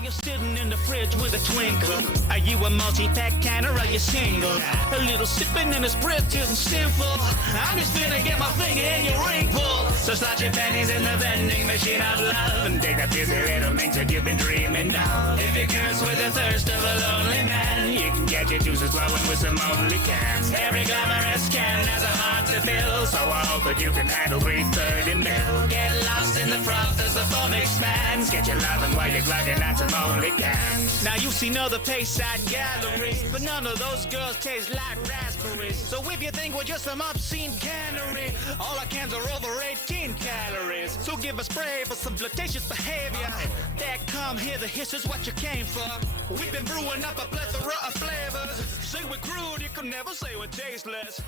Are you sitting in the fridge with a twinkle? Are you a multi-pack can or are you single? A little sipping in a spritz isn't sinful. I'm just finna get my finger in your ring pull. So slot your pennies in the vending machine of love and take that busy little mink that you've been dreaming of. If you curse with the thirst of a lonely man, you can get your juices flowing with some only cans. Every glamorous can has a heart to fill, so I hope that you can handle 330 mil. Get lost in the froth as the foam expands. Get your loving while you're glugging at some only cans. Now you've seen other Payside galleries, but none of those girls taste like raspberries. So if you think we're just some obscene cannery, all our cans are over 18 calories. So give a spray for some flirtatious behavior. There, come here, the hiss is what you came for. We've been brewing up a plethora of flavors. Say we're crude, you can never say we're tasteless.